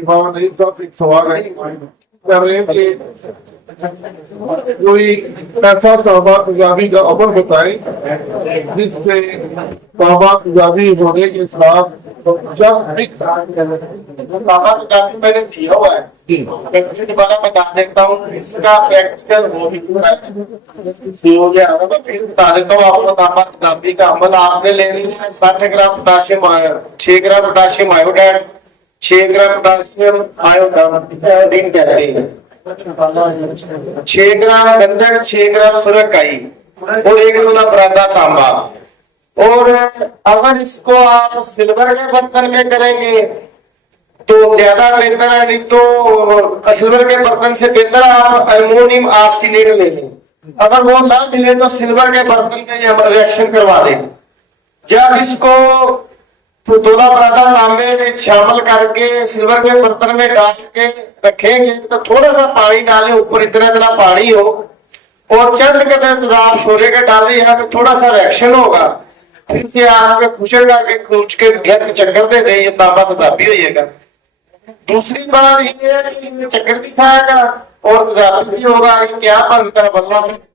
बाबा नहीं साहब एक सवाल है कर रहे हैं कि कोई ऐसा तौबा तजावी का अमल बताएं जिससे तौबा तजावी होने के साथ जब भी बाबा तो काफी मैंने दिया हुआ है मैं दोबारा बता देता हूँ इसका प्रैक्टिकल हो भी चुका है हो गया था मैं फिर बता देता हूँ आपको तांबा तजावी का अमल आपने लेनी है 60 ग्राम पोटाशियम 6 ग्राम पोटाशियम आयोडाइड 6 ग्राम पोटाशियम आयोडीन कहते हैं 6 ग्राम गंधक 6 ग्राम सुरकाई और 1 गोला बरादा तांबा। और अगर इसको आप सिल्वर के बर्तन में करेंगे तो ज्यादा बेहतर है, नहीं तो सिल्वर के बर्तन से बेहतर आप अल्युमिनियम ऑक्सीनेट ले लें। अगर वो ना मिले तो सिल्वर के बर्तन में ये रिएक्शन करवा दें। जब इसको तोला बरादा तांबे में शामिल करके सिल्वर के बर्तन में डाल के रखेंगे तो थोड़ा सा पानी डालें, ऊपर इतना इतना पानी हो और चंद के तेजाब छोले के डालें, यहाँ पे थोड़ा सा रिएक्शन होगा, फिर से आप कुशल करके खूंच के चक्कर दे दे, ये तांबा तजाबी हो जाएगा। दूसरी बात ये है कि चक्कर भी खाएगा और तजाबी भी होगा। क्या बनता है वल्लाह